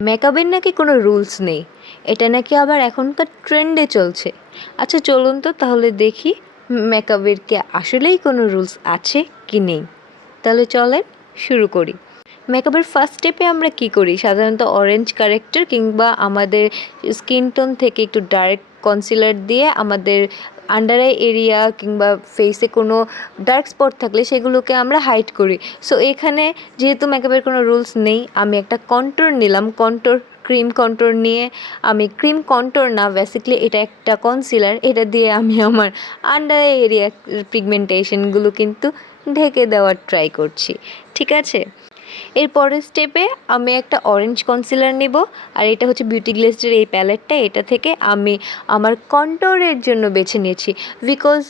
মেকআপের নাকি কোনো রুলস নেই, এটা নাকি আবার এখনকার ট্রেন্ডে চলছে। আচ্ছা চলুন তো তাহলে দেখি মেকআপের কি আসলেই কোনো রুলস আছে কি নেই। তাহলে চলেন শুরু করি। মেকআপের ফার্স্ট স্টেপে আমরা কি করি, সাধারণত অরেঞ্জ কারেক্টার কিংবা আমাদের স্কিন টোন থেকে একটু ডার্ক কনসিলার দিয়ে আমাদের আন্ডার আই এরিয়া কিংবা ফেসে কোনো ডার্ক স্পট থাকলে সেগুলোকে আমরা হাইড করি। সো এখানে যেহেতু মেকআপের কোনো রুলস নেই, আমি একটা কন্ট্রোর নিলাম, ক্রিম কন্ট্রোর নিয়ে আমি ক্রিম কন্ট্রোর না, বেসিক্যালি এটা একটা কনসিলার, এটা দিয়ে আমি আমার আন্ডার আই এরিয়া পিগমেন্টেশনগুলো কিন্তু ঢেকে দেওয়ার ট্রাই করছি। ঠিক আছে, এর পরের স্টেপে আমি একটা অরেঞ্জ কনসিলার নেব, আর এটা হচ্ছে বিউটি গ্লেজের এই প্যালেটটা, এটা থেকে আমি আমার কন্ট্রোরের জন্য বেছে নিয়েছি। বিকজ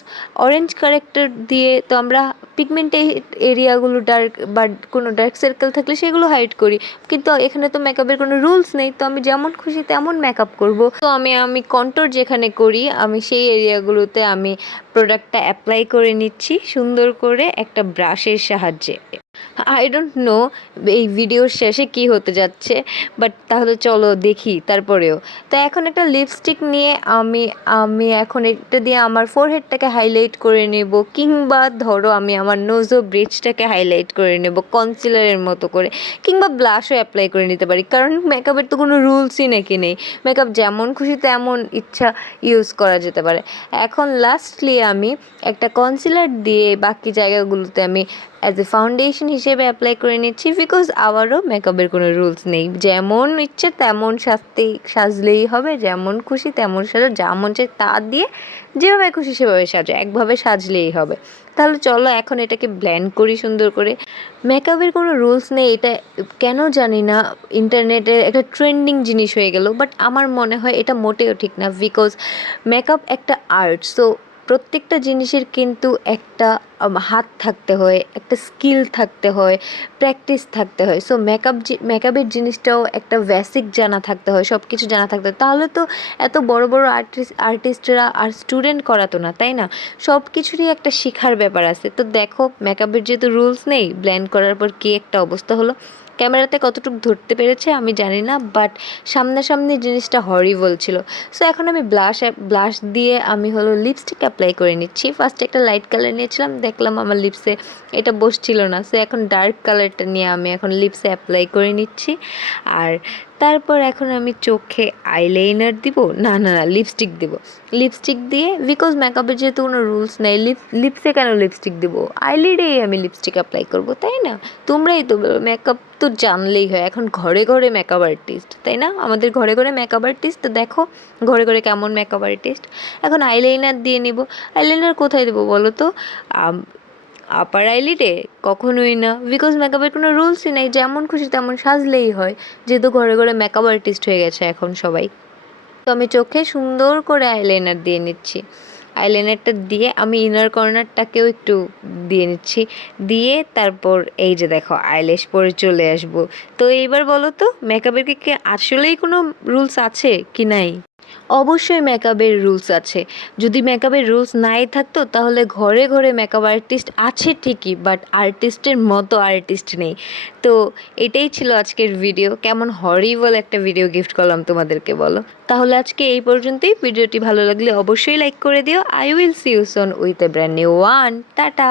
অরেঞ্জ কারেক্টার দিয়ে তো আমরা পিগমেন্টে এরিয়াগুলো ডার্ক বা কোনো ডার্ক সার্কেল থাকলে সেগুলো হাইড করি, কিন্তু এখানে তো মেকআপের কোনো রুলস নেই, তো আমি যেমন খুশি তেমন মেকআপ করব। তো আমি কন্ট্রোর যেখানে করি আমি সেই এরিয়াগুলোতে আমি প্রোডাক্টটা অ্যাপ্লাই করে নিচ্ছি সুন্দর করে একটা ব্রাশের সাহায্যে। আই ডোন্ট নো এই ভিডিওর শেষে কি হতে যাচ্ছে, বাট তাহলে চলো দেখি তারপরেও। তো এখন একটা লিপস্টিক নিয়ে আমি আমি এখন এটা দিয়ে আমার ফোরহেডটাকে হাইলাইট করে নেব, কিংবা ধরো আমি আমার নোজো ব্রিজটাকে হাইলাইট করে নেব কনসিলারের মতো করে, কিংবা ব্লাশও অ্যাপ্লাই করে নিতে পারি, কারণ মেকআপের তো কোনো রুলসই নাকি নেই, মেকআপ যেমন খুশি তেমন ইচ্ছা ইউজ করা যেতে পারে। এখন লাস্টলি আমি একটা কনসিলার দিয়ে বাকি জায়গাগুলোতে আমি অ্যাজ এ ফাউন্ডেশন হিসেবে অ্যাপ্লাই করে নিচ্ছি, বিকজ আবারও মেকআপের কোনো রুলস নেই, যেমন ইচ্ছে তেমন সাজলেই হবে, যেমন খুশি তেমন সাজো, যা মন চায় তা দিয়ে যেভাবে খুশি সেভাবে সাজো, একভাবে সাজলেই হবে। তাহলে চলো এখন এটাকে ব্লেন্ড করি সুন্দর করে। মেকআপের কোনো রুলস নেই, এটা কেন জানি না ইন্টারনেটের একটা ট্রেন্ডিং জিনিস হয়ে গেল, বাট আমার মনে হয় এটা মোটেও ঠিক না, বিকজ মেকআপ একটা আর্ট। সো প্রত্যেকটা জিনিসের কিন্তু একটা হাত থাকতে হয়, একটা স্কিল থাকতে হয়, প্র্যাকটিস থাকতে হয়। সো মেকআপের জিনিসটাও একটা বেসিক জানা থাকতে হয়, সব কিছু জানা থাকতে হয়, তাহলে তো এত বড় বড় আর্টিস্টরা আর স্টুডেন্ট করাতো না, তাই না? সব কিছুরই একটা শেখার ব্যাপার আছে। তো দেখো মেকআপের যেহেতু রুলস নেই, ব্লেন্ড করার পর কী একটা অবস্থা হলো, ক্যামেরাতে কতটুকু ধরতে পেরেছে আমি জানি না, বাট সামনাসামনি জিনিসটা হরিবল ছিল। সো এখন আমি ব্লাশ দিয়ে আমি হলো লিপস্টিক অ্যাপ্লাই করে নিচ্ছি। ফার্স্টে একটা লাইট কালার নিয়েছিলাম, দেখলাম আমার লিপসে এটা বসছিল না, সো এখন ডার্ক কালারটা নিয়ে আমি এখন লিপসে অ্যাপ্লাই করে নিচ্ছি। আর তারপর এখন আমি চোখে আইলাইনার দিব, না না না লিপস্টিক দিব। লিপস্টিক দিয়ে, বিকজ মেকআপের যেহেতু কোনো রুলস নেই, লিপসে কেন লিপস্টিক দেবো, আইলিডেই আমি লিপস্টিক অ্যাপ্লাই করবো, তাই না? তোমরাই তো বলো, মেকআপ তো জানলেই হয়, এখন ঘরে ঘরে মেকআপ আর্টিস্ট, তাই না? আমাদের ঘরে ঘরে মেকআপ আর্টিস্ট, তো দেখো ঘরে ঘরে কেমন মেকআপ আর্টিস্ট। এখন আইলাইনার দিয়ে নিব। আইলাইনার কোথায় দেবো বলো তো? আপার আইলিডে? কখনোই না, বিকজ মেকআপের কোনো রুলসই নেই, যেমন খুশি তেমন সাজলেই হয়, যেহেতু ঘরে ঘরে মেকআপ আর্টিস্ট হয়ে গেছে এখন সবাই। তো আমি চোখে সুন্দর করে আইলাইনার দিয়ে নিচ্ছি। আইলাইনারটা দিয়ে আমি ইনার কর্নারটাকেও একটু দিয়ে নিচ্ছি, দিয়ে তারপর এই যে দেখো আইল্যাশ পরে চলে আসবো। তো এইবার বলো তো মেকআপের কি আসলেই কোনো রুলস আছে কি নাই? অবশ্যই মেকআপের রুলস আছে। যদি মেকআপের রুলস নাই থাকতো তাহলে ঘরে ঘরে মেকআপ আর্টিস্ট আছে ঠিকই, বাট আর্টিস্টের মতো আর্টিস্ট নেই। তো এটাই ছিল আজকের ভিডিও। কেমন হরিবল একটা ভিডিও গিফট করলাম তোমাদেরকে বলো। তাহলে আজকে এই পর্যন্তই। ভিডিওটি ভালো লাগলে অবশ্যই লাইক করে দিও। I will see you soon with a brand new one. Tata.